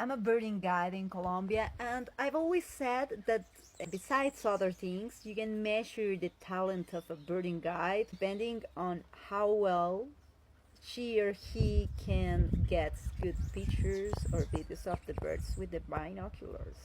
I'm a birding guide in Colombia, and I've always said that besides other things, you can measure the talent of a birding guide depending on how well she or he can get good pictures or videos of the birds with the binoculars.